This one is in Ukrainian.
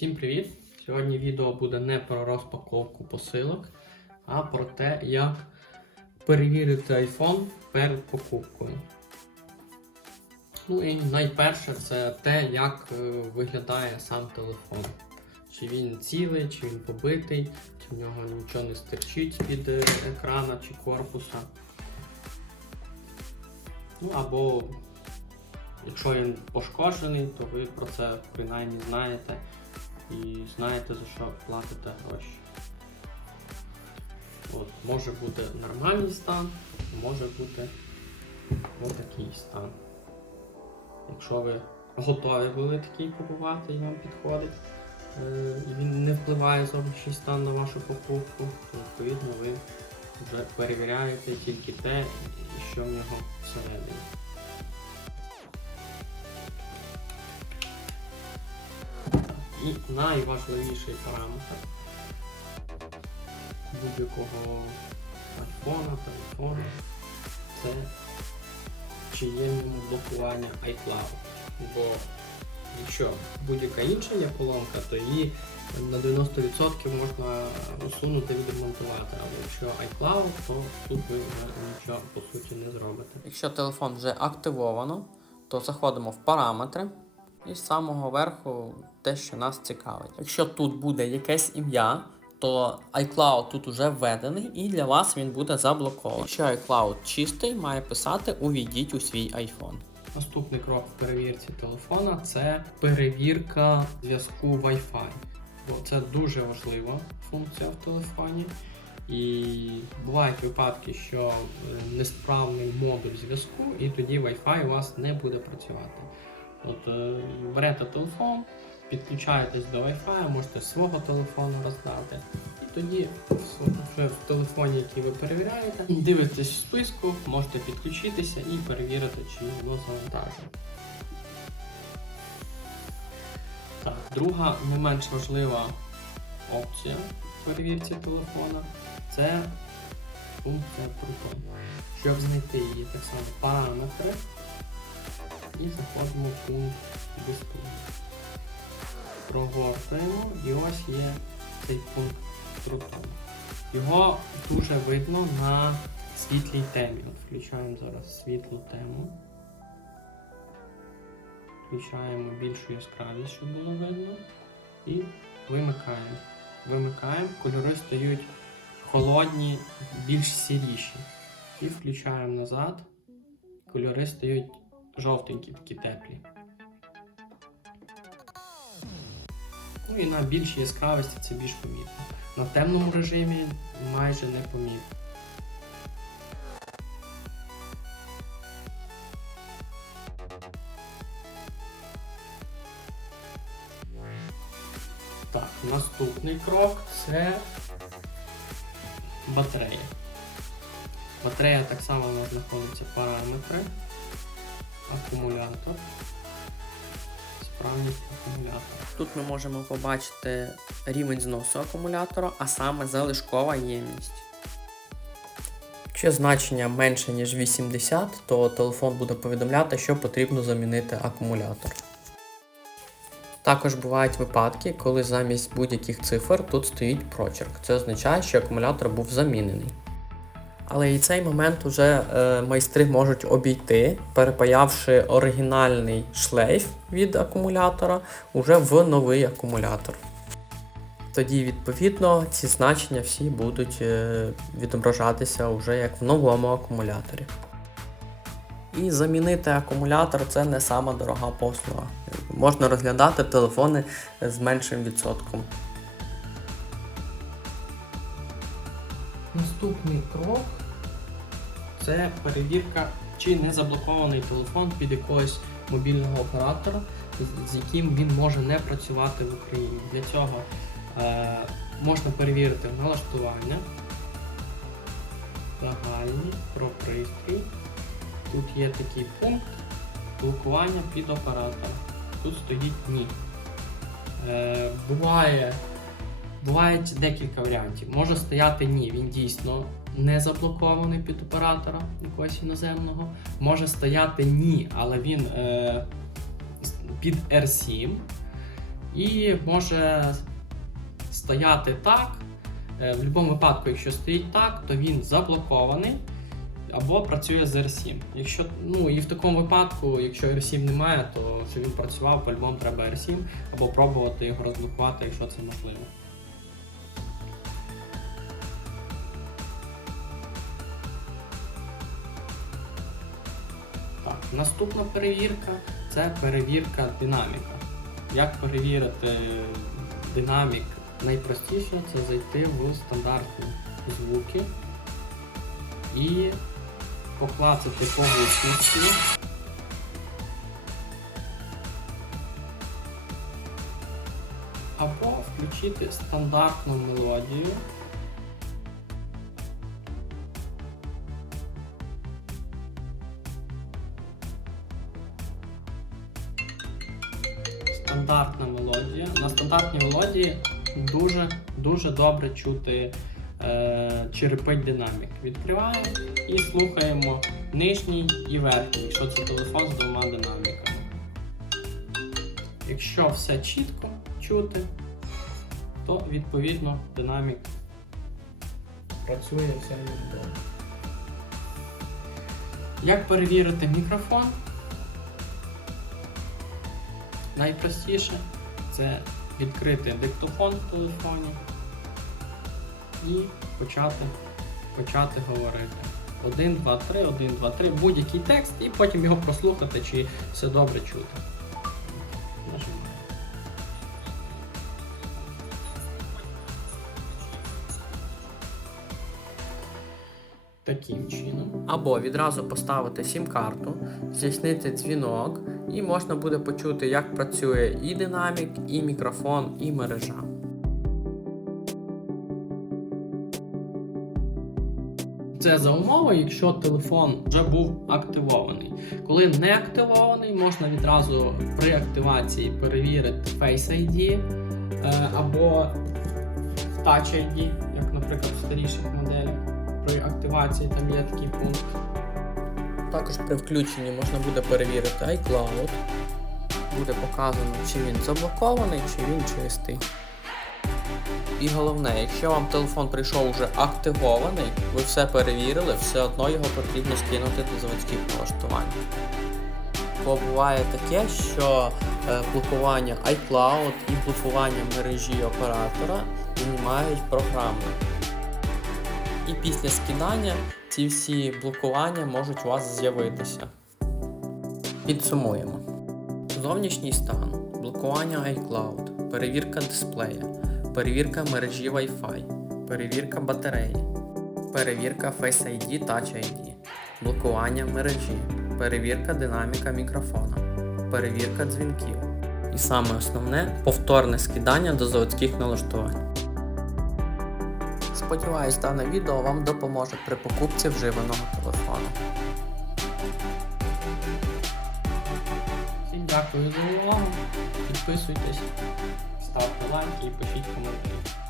Всім привіт! Сьогодні відео буде не про розпаковку посилок, а про те, як перевірити iPhone перед покупкою. Ну і найперше це те, як е, виглядає сам телефон. Чи він цілий, чи він побитий, чи в нього нічого не стирчить з-під е, екрана чи корпуса. Ну або якщо він пошкоджений, то ви про це принаймні знаєте і знаєте за що платите гроші. От, може бути нормальний стан, може бути отакий стан. Якщо ви готові були такий купувати і вам підходить, е, і він не впливає зовнішній стан на вашу покупку, то відповідно ви вже перевіряєте тільки те, що в нього всередині. І найважливіший параметр будь-якого айфона, телефону це чи є в ньому блокування iCloud. Бо якщо будь-яка інша є поломка, то її на 90% можна усунути, відремонтувати. Але якщо iCloud, то тут ви вже нічого по суті не зробите. Якщо телефон вже активовано, то заходимо в параметри. І з самого верху те, що нас цікавить. Якщо тут буде якесь ім'я, то iCloud тут уже введений і для вас він буде заблокований. Якщо iCloud чистий, має писати Увійдіть у свій iPhone. Наступний крок в перевірці телефона це перевірка зв'язку Wi-Fi. Бо це дуже важлива функція в телефоні. І бувають випадки, що е, несправний модуль зв'язку, і тоді Wi-Fi у вас не буде працювати. От е, берете телефон, підключаєтесь до Wi-Fi, можете свого телефону роздати. І тоді вже в телефоні, який ви перевіряєте, дивитесь в списку, можете підключитися і перевірити, чи воно завантажено. Так, друга не менш важлива опція перевірці телефона це функція Proton. Щоб знайти її так само параметри і заходимо в пункт дисплей. Прогортуємо і ось є цей пункт Proton. Його дуже видно на світлій темі. От включаємо зараз світлу тему. Включаємо більшу яскравість, щоб було видно. І вимикаємо. Вимикаємо, кольори стають холодні, більш сіріші. І включаємо назад. Кольори стають жовтенькі, такі теплі. Ну і на більшій яскравості це більш помітно. На темному режимі майже не помітно. Так, наступний крок це батарея. Батарея так само у нас знаходиться параметри, акумулятор, справність акумулятора. Тут ми можемо побачити рівень зносу акумулятора, а саме залишкова ємність. Якщо значення менше, ніж 80, то телефон буде повідомляти, що потрібно замінити акумулятор. Також бувають випадки, коли замість будь-яких цифр тут стоїть прочерк. Це означає, що акумулятор був замінений. Але і цей момент вже е, майстри можуть обійти, перепаявши оригінальний шлейф від акумулятора уже в новий акумулятор. Тоді, відповідно, ці значення всі будуть е, відображатися вже як в новому акумуляторі. І замінити акумулятор це не сама дорога послуга. Можна розглядати телефони з меншим відсотком. Наступний крок це перевірка, чи не заблокований телефон під якогось мобільного оператора, з- яким він може не працювати в Україні. Для цього е, можна перевірити налаштування, загальні про пристрій. Тут є такий пункт блокування під оператора. Тут стоїть ні. Е, буває, бувають декілька варіантів. Може стояти ні, він дійсно не заблокований під оператора якогось іноземного. Може стояти ні, але він е, під R7. і може стояти так. Е, В будь-якому випадку, якщо стоїть так, то він заблокований або працює з R7. Якщо, ну, і в такому випадку, якщо R7 немає, то щоб він працював, по-любому треба R7 або пробувати його розблокувати, якщо це можливо. Наступна перевірка це перевірка динаміка. Як перевірити динамік? Найпростіше це зайти в стандартні звуки і поклацати по гучності. Або включити стандартну мелодію. Стандартна мелодія. На стандартній мелодії дуже дуже добре чути е, черепить динамік. Відкриваємо і слухаємо нижній і верхній, якщо це телефон з двома динаміками. Якщо все чітко чути, то відповідно динамік працює все відомо. Як перевірити мікрофон? Найпростіше це відкрити диктофон в телефоні і почати, почати говорити. 1, 2, 3, 1, 2, 3, будь-який текст, і потім його прослухати, чи все добре чути. Таким чином. Або відразу поставити сім-карту, здійснити дзвінок, і можна буде почути, як працює і динамік, і мікрофон, і мережа. Це за умови, якщо телефон вже був активований. Коли не активований, можна відразу при активації перевірити Face ID е, або Touch ID, як, наприклад, в старіших моделях. При активації там є такий пункт. Також при включенні можна буде перевірити iCloud. Буде показано, чи він заблокований, чи він чистий. І головне, якщо вам телефон прийшов вже активований, ви все перевірили, все одно його потрібно скинути до заводських налаштувань. Бо буває таке, що е, блокування iCloud і блокування мережі оператора знімають програмно. І після скидання ці всі блокування можуть у вас з'явитися. Підсумуємо. Зовнішній стан, блокування iCloud, перевірка дисплея, перевірка мережі Wi-Fi, перевірка батареї, перевірка Face ID Touch ID, блокування мережі, перевірка динаміка мікрофона, перевірка дзвінків. І саме основне повторне скидання до заводських налаштувань. Сподіваюсь, дане відео вам допоможе при покупці вживаного телефону. Всім дякую за увагу. Підписуйтесь, ставте лайки і пишіть коментарі.